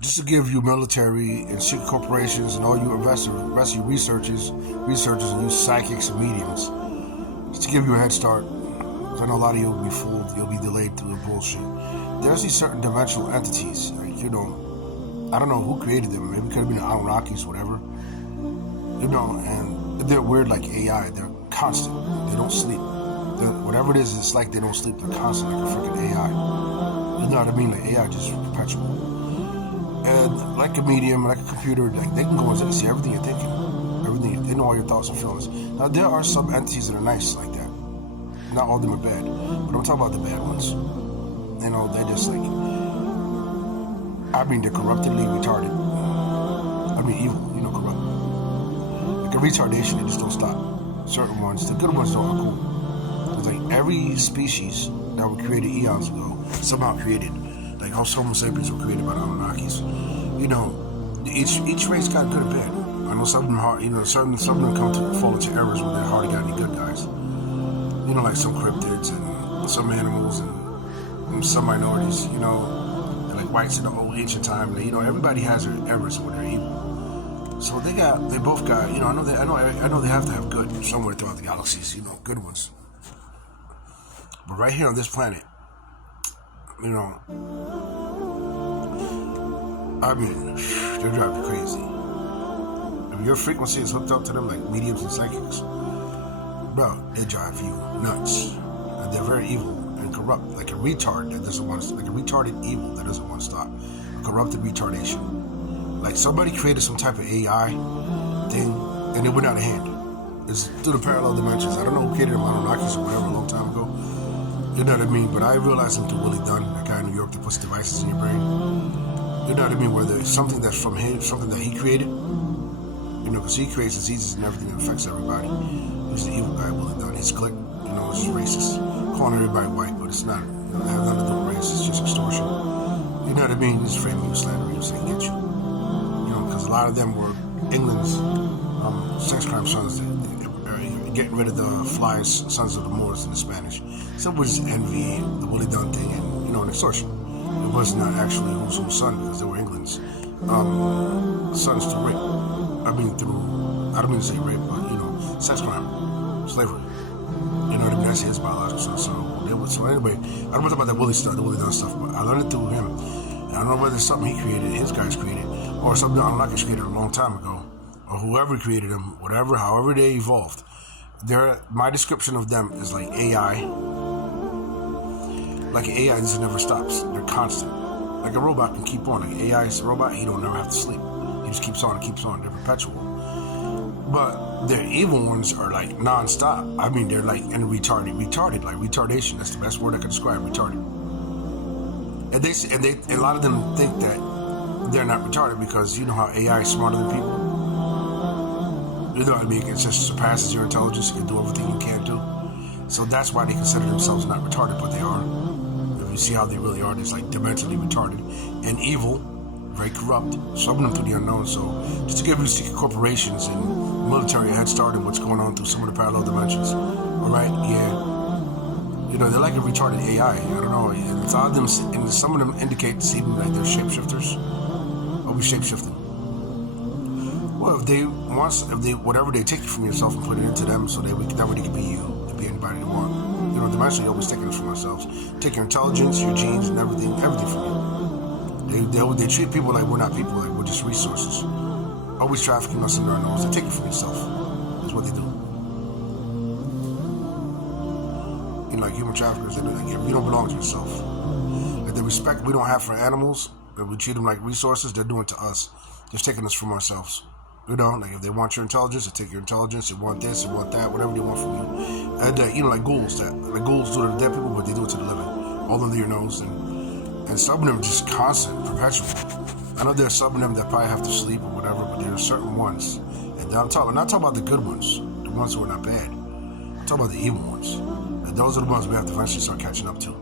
just to give you military and secret corporations and all you investors, rest of you researchers, and you psychics and mediums, just to give you a head start. Because I know a lot of you will be fooled, you'll be delayed through the bullshit. There's these certain dimensional entities, like, I don't know who created them. Maybe it could have been the Anunnakis, whatever. And they're weird like AI. They're constant. They don't sleep. Whatever it is, it's like they don't sleep. They're constant like a freaking AI. You know what I mean? Like AI just perpetual. And like a medium, like a computer, like they can go and see everything you're thinking. Everything. They know all your thoughts and feelings. Now, there are some entities that are nice like that. Not all of them are bad. But I'm talking about the bad ones. They're just like... they're corruptedly retarded. Evil, corrupt. Like a retardation, they just don't stop. Certain ones, the good ones don't are cool. It's like every species that were created eons ago, somehow created. Like how Homo sapiens were created by the Anunnakis. Each race got good and bad. I know some of them hard, some of them come to fall into errors where they hardly got any good guys. Like some cryptids and some animals and some minorities, like whites in the old ancient time. Everybody has their errors when they're evil. So they both got, I know they have to have good somewhere throughout the galaxies, good ones. But right here on this planet, they drive you crazy. If your frequency is hooked up to them like mediums and psychics, bro, they drive you nuts. And they're very evil and corrupt, like a retard that doesn't want to, like a retarded evil that doesn't want to stop. A corrupted retardation. Like somebody created some type of AI thing and it went out of hand. It's through the parallel dimensions. I don't know who created them, Anunnakis or whatever, a long time ago. You know what I mean? But I realized them through Willie Dunn, that guy in New York that puts devices in your brain. You know what I mean? Where there's something that's from him, something that he created. Because he creates diseases and everything that affects everybody. He's the evil guy, Willie Dunn. His clique, it's just racist. Calling everybody white, but it's not. It has nothing to do with race. It's just extortion. You know what I mean? It's framing you, slandering you, saying get you. Because a lot of them were England's sex crime sons, getting rid of the flies, sons of the Moors in the Spanish. Some was envy, the Willie Dunn thing, and an extortion. It was not actually who's son because they were England's sons to rape. I don't mean to say rape, but sex crime, slavery. That's his biological son. So anyway, I don't know about that Willie Dunn stuff, but I learned it through him. And I don't know whether it's something he created, his guys created, or something Anunnakis created a long time ago, or whoever created them, however they evolved. My description of them is like AI. Like an AI, this never stops. They're constant. Like a robot can keep on. Like an AI is a robot, he don't never have to sleep. He just keeps on and keeps on. They're perpetual. But their evil ones are like non-stop. They're like retarded, like retardation. That's the best word I can describe, retarded. And a lot of them think that they're not retarded because you know how AI is smarter than people. You know what I mean? It just surpasses your intelligence. It can do everything you can't do. So that's why they consider themselves not retarded, but they are. If you see how they really are, they're like dimensionally retarded and evil, very corrupt. Some of them through the unknown. So just to give you secret corporations and military a head start in what's going on through some of the parallel dimensions. All right, yeah. They're like a retarded AI. I don't know. And a lot of them, and some of them indicate seem like they're shapeshifters. Are we shapeshifting? Well, whatever they take you from yourself and put it into them, so that way they can be you, they be anybody they want. Dimensionally, always taking us from ourselves, take your intelligence, your genes, and everything from you. They treat people like we're not people, like we're just resources. Always trafficking us under our nose. They take it from yourself. That's what they do. Like human traffickers, they do that. You don't belong to yourself. Like the respect we don't have for animals, that we treat them like resources, they're doing to us. Just taking us from ourselves. Like if they want your intelligence, they take your intelligence. They want this, they want that, whatever they want from you. And like ghouls, like ghouls do to the dead people, but they do it to the living, all under your nose. And some of them are just constant, perpetual. I know there's some of them that probably have to sleep or whatever, but there are certain ones. And I'm not talking about the good ones, the ones who are not bad. I'm talking about the evil ones. And those are the ones we have to eventually start catching up to.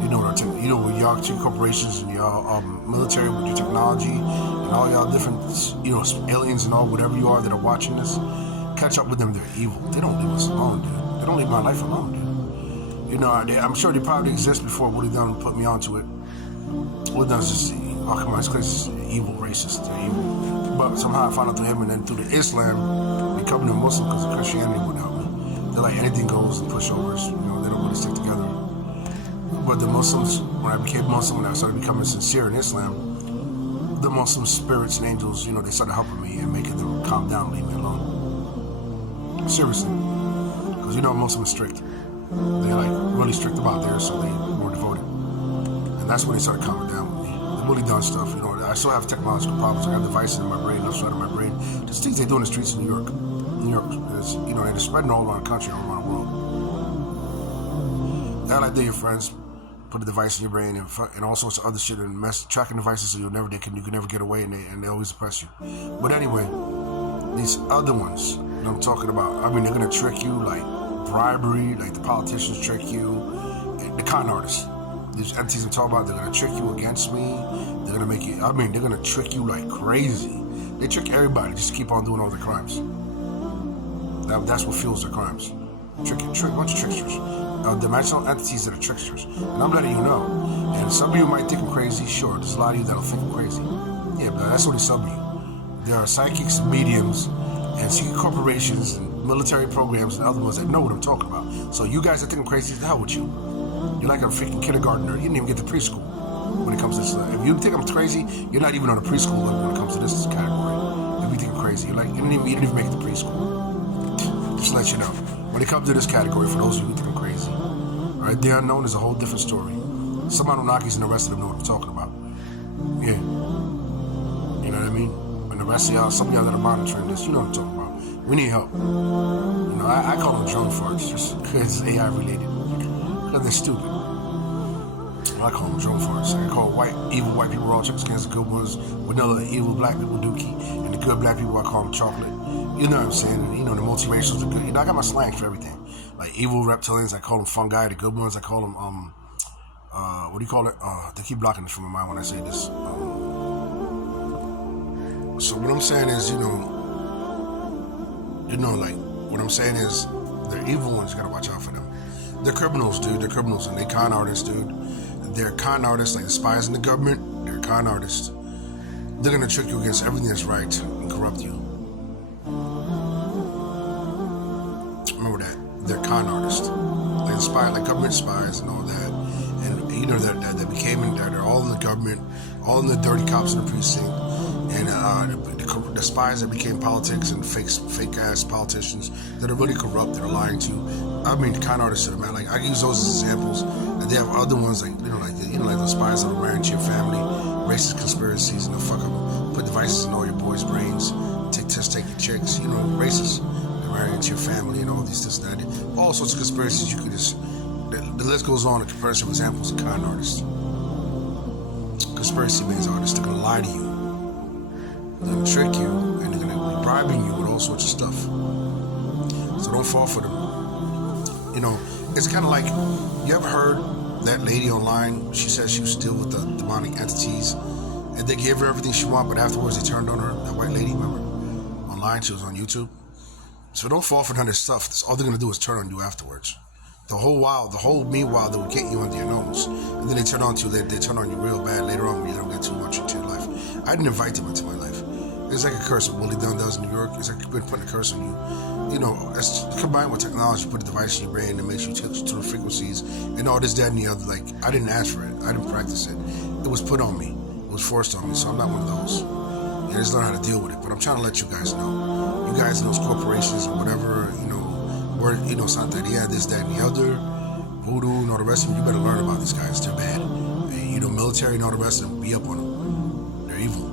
With y'all two corporations and y'all military with your technology and all y'all different, aliens and all, whatever you are that are watching this, catch up with them. They're evil. They don't leave us alone, dude. They don't leave my life alone, dude. I'm sure they probably exist before Woody Dunn put me onto it. Woody Dunn's just oh, come on, it's because it's evil, racist, they're evil. But somehow I found out through him, and then through the Islam, becoming a Muslim, because of Christianity wouldn't help me. They're like anything goes and pushovers, you know, they don't really stick together. But the Muslims, when I became Muslim, when I started becoming sincere in Islam, the Muslim spirits and angels, you know, they started helping me and making them calm down, leave me alone. Seriously. Because you know Muslims are strict. They're like really strict about theirs, so they're more devoted. And that's when they started calming down with me. They've really done stuff, you know. I still have technological problems. I have devices in my brain, left side of my brain. Just things they do in the streets of New York. New York is, you know, they're spreading all around the country, all around the world. Act like they're your friends. Put a device in your brain and all sorts of other shit and tracking devices so you can never get away, and they always oppress you. But anyway, these other ones that I'm talking about, I mean, they're gonna trick you like bribery, like the politicians trick you, the con artists. These entities I'm talking about, they're gonna trick you against me. They're gonna make you. I mean, they're gonna trick you like crazy. They trick everybody just to keep on doing all the crimes. That's what fuels their crimes. Trick, bunch of tricksters. Dimensional entities that are tricksters. And I'm letting you know. And some of you might think I'm crazy. Sure, there's a lot of you that'll think I'm crazy. Yeah, but that's only some of you. There are psychics, mediums, and secret corporations, and military programs, and other ones that know what I'm talking about. So you guys that think I'm crazy, the hell with you. You're like a freaking kindergartner. You didn't even get to preschool when it comes to this. If you think I'm crazy, you're not even on a preschool level when it comes to this category. If you think I'm crazy, you didn't even make it to preschool. Just to let you know. When it comes to this category, for those of you who think I'm crazy, all right, the unknown is a whole different story. Some Anunnakis and the rest of them know what I'm talking about. Yeah. You know what I mean? And the rest of y'all, some of y'all that are monitoring this, you know what I'm talking about. We need help. You know, I call them drone farts just because it's AI related. Because they're stupid. I call them drone farts. I call evil white people raw chickens against the good ones, vanilla evil black people dookie, and the good black people I call them chocolate. You know what I'm saying? And, you know, the multiracials are good. You know, I got my slangs for everything. Like evil reptilians, I call them fungi. The good ones, I call them, what do you call it? They keep blocking it from my mind when I say this. So what I'm saying is, like, what I'm saying is, they're evil ones, you gotta watch out for them. They're criminals, dude. They're criminals, and they con artists, dude. They're con artists, like the spies in the government. They're con artists. They're gonna trick you against everything that's right and corrupt you. Remember that. They're con artists. Like the spy, like government spies and all that. And you know that became in there. They're all in the government, all in the dirty cops in the precinct, and the spies that became politics and fake ass politicians that are really corrupt, that are lying to you. I mean, the con artists to the man. Like I use those as examples, and they have other ones like like those spies that are marrying to your family, racist conspiracies, and fuck up, put devices in all your boys' brains, take your chicks, racist. Marrying to your family and all these this and that. All sorts of conspiracies you could just. The list goes on. A comparison of examples of con artists, conspiracy man's artists. They're gonna lie to you, they're gonna trick you, and they're gonna be bribing you with all sorts of stuff. So don't fall for them. It's kind of like, you ever heard that lady online? She said she was still with the demonic entities, and they gave her everything she wanted, but afterwards they turned on her. That white lady, remember? Online, she was on YouTube. So don't fall for none of this stuff. All they're gonna do is turn on you afterwards. The whole meanwhile, they will get you under your nose, and then they turn on to you. They turn on you real bad later on when you don't get too much into your life. I didn't invite them into my life. It's like a curse what Willie Dunn does in New York. It's like been putting a curse on you. It's combined with technology. Put a device in your brain that makes you touch to the frequencies and all this, that, and the other. Like, I didn't ask for it. I didn't practice it. It was put on me. It was forced on me. So I'm not one of those. I just learn how to deal with it. But I'm trying to let you guys know. You guys in those corporations or whatever, where, Santeria, this, that, and the other, voodoo, and all the rest of them, you better learn about these guys. They're bad. And, military and all the rest of them, be up on them. They're evil.